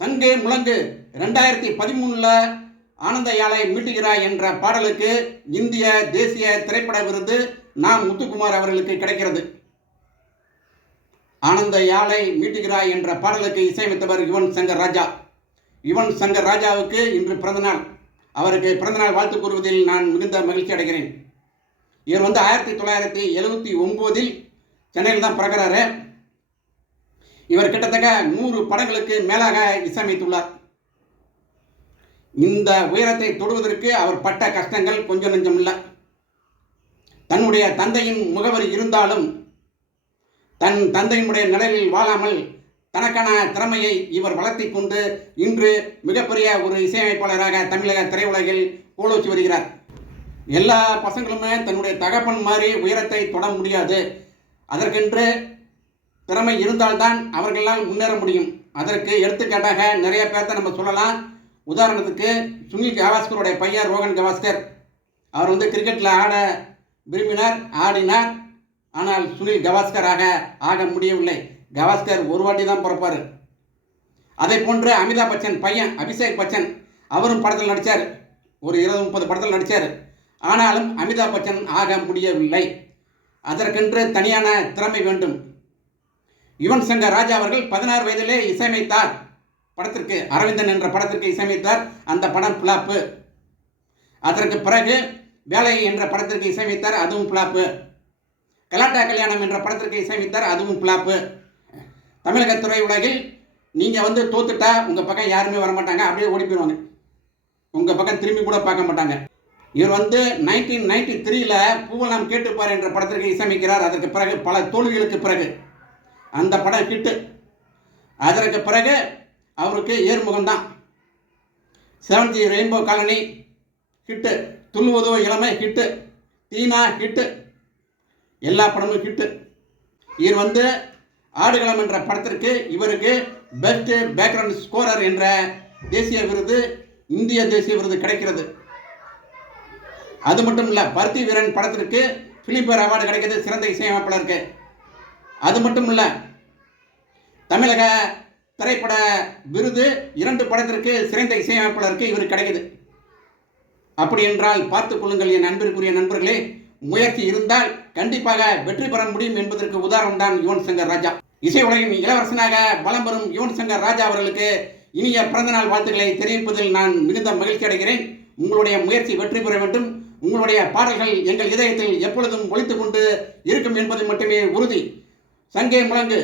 சங்கே முழங்கு ரெண்டாயிரத்தி பதிமூணில் ஆனந்த யாழை மீட்டுகிறாய் என்ற பாடலுக்கு இந்திய தேசிய திரைப்பட விருது நாம் முத்துக்குமார் அவர்களுக்கு கிடைக்கிறது. ஆனந்த யாழை மீட்டுகிறாய் என்ற பாடலுக்கு இசையமைத்தவர் யுவன் சங்கர் ராஜா. யுவன் சங்கர் ராஜாவுக்கு இன்று பிறந்தநாள். அவருக்கு பிறந்தநாள் வாழ்த்து கூறுவதில் நான் மிகுந்த மகிழ்ச்சி அடைகிறேன். இவர் வந்து ஆயிரத்தி தொள்ளாயிரத்தி எழுபத்தி ஒம்போதில் சென்னையில் தான் பிறகுறாரு இவர் கிட்டத்தட்ட நூறு படங்களுக்கு மேலாக இசையமைத்துள்ளார். இந்த உயரத்தை தொடுவதற்கு அவர் பட்ட கஷ்டங்கள் கொஞ்சம் நெஞ்சம் இல்லை. தன்னுடைய தந்தையின் முகவரி இருந்தாலும் தன் தந்தையினுடைய நிழலில் வாழாமல் தனக்கான திறமையை இவர் வளர்த்தி கொண்டு இன்று மிகப்பெரிய ஒரு இசையமைப்பாளராக தமிழக திரையுலகில் கோலோச்சி வருகிறார். எல்லா பசங்களுமே தன்னுடைய தகப்பன் மாதிரி உயரத்தை தொட முடியாது. அதற்கென்று திறமை இருந்தால்தான் அவர்களால் முன்னேற முடியும். அதற்கு எடுத்துக்காட்டாக நிறைய பேர்த்த நம்ம சொல்லலாம். உதாரணத்துக்கு சுனில் கவாஸ்கருடைய பையன் ரோகன் கவாஸ்கர். அவர் வந்து கிரிக்கெட்டில் ஆட விரும்பினார் ஆடினார். ஆனால் சுனில் கவாஸ்கராக ஆக முடியவில்லை. கவாஸ்கர் ஒரு வாட்டி தான் பிறப்பார். அதே போன்று அமிதாப் பச்சன் பையன் அபிஷேக் பச்சன் அவரும் படத்தில் நடித்தார் ஒரு இருபது முப்பது படத்தில் நடித்தார் ஆனாலும் அமிதாப் பச்சன் ஆக முடியவில்லை. அதற்கென்று தனியான திறமை வேண்டும். யுவன் சங்கர் ராஜா அவர்கள் பதினாறு வயதிலே இசையமைத்தார். படத்திற்கு அரவிந்தன் என்ற படத்திற்கு இசையமைத்தார். அந்த படம் பிளாப்பு அதற்கு பிறகு வேலை என்ற படத்திற்கு இசையமைத்தார். அதுவும் பிளாப்பு கலாட்டா கல்யாணம் என்ற படத்திற்கு இசையமைத்தார். அதுவும் பிளாப்பு தமிழக துறை உலகில் நீங்கள் வந்து தோத்துட்டா உங்கள் பக்கம் யாருமே வர மாட்டாங்க அப்படியே ஓடி போயிடுவாங்க. உங்கள் பக்கம் திரும்பி கூட பார்க்க மாட்டாங்க. இவர் வந்து நைன்டீன் நைன்டி த்ரீல பூவெல்லாம் கேட்டுப்பார் என்ற படத்திற்கு இசையமைக்கிறார். அதற்கு பிறகு பல தோல்விகளுக்கு பிறகு. அந்த படம் ஹிட்டு அதற்கு பிறகு அவருக்கு ஏர்முகம் தான் seven G rainbow colony hit Thulluvadho Ilamai hit Dheena hit எல்லா படமும் ஹிட்டு இவர் வந்து ஆடுகளம் என்ற படத்திற்கு இவருக்கு பெஸ்ட் பேக்ரவுண்ட் ஸ்கோரர் என்ற தேசிய விருது இந்திய தேசிய விருது கிடைக்கிறது. அது மட்டும் இல்லை பருத்தி வீரன் படத்திற்கு பிலிம்பேர் அவார்டு கிடைக்கிறது சிறந்த இசையமைப்பாளருக்கு. அது மட்டும் இல்லை தமிழக திரைப்பட விருது இரண்டு படத்திற்கு சிறந்த இசையமைப்பாளருக்கு இவர் கிடைக்குது. அப்படி என்றால் பார்த்துக் கொள்ளுங்கள் என் அன்பிற்குரிய நண்பர்களே முயற்சி இருந்தால் கண்டிப்பாக வெற்றி பெற முடியும் என்பதற்கு உதாரணம் தான் யுவன் சங்கர் ராஜா. இசை உலகின் இளவரசனாக பலம் பெறும் யுவன் சங்கர் ராஜா அவர்களுக்கு இனிய பிறந்தநாள் வாழ்த்துக்களை தெரிவிப்பதில் நான் மிகுந்த மகிழ்ச்சி அடைகிறேன். உங்களுடைய முயற்சி வெற்றி பெற வேண்டும். உங்களுடைய பாடல்கள் எங்கள் இதயத்தில் எப்பொழுதும் ஒழித்துக் கொண்டு இருக்கும் என்பது மட்டுமே உறுதி. சங்கே முழங்கு